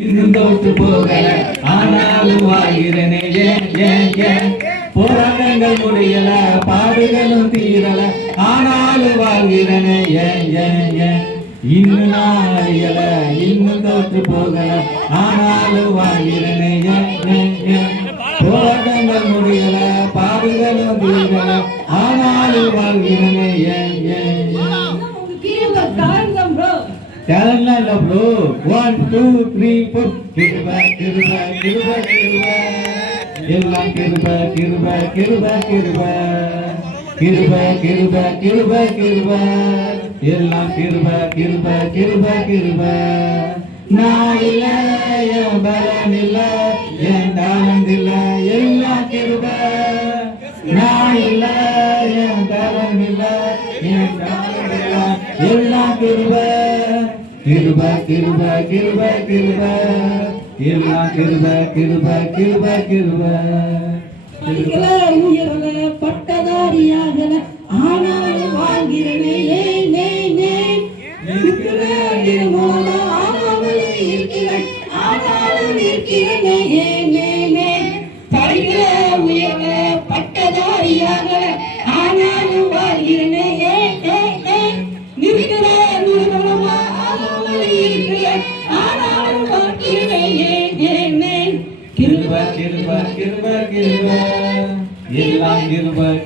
இன்னும் தோற்று போகல ஆனாலும் வாழ்கிறனே போராட்டங்கள் முடியல பாடுகளும் தீரல ஆனாலும் வாழ்கிறனே இன்னும் நான் அறியல இன்னும் தோற்று போகல ஆனாலும் வாழ்கிறனே போராட்டங்கள் முடியல பாடுகளும் தீரல ஆனாலும் வாழ்கிறனே Talent line of bro. 1, 2, 3, 4. Kiruba. Eல்லாம் kiruba. Eல்லாம் kiruba. நான் இல்ல என் பலன் இல்ல என் தானம் இல்ல எல்லாம் kiruba. நான் இல்ல என் பலன் இல்ல என் தானம் இல்ல எல்லாம் kiruba. Kiruba. எல்லாம் kiruba. உயரல பட்டதாரியாகல ஆனாலும் வாழ்கிறனே ஆனாலும் இருக்கிறனே படிக்கல உயரல பட்டதாரியாகல ஆனாலும் வாழ்கிறனே நிற்கிற நிறுவனமா ஆனாலும் வாழ்கிறனே Kiruba. எல்லாம் kiruba. எல்லாம் kiruba.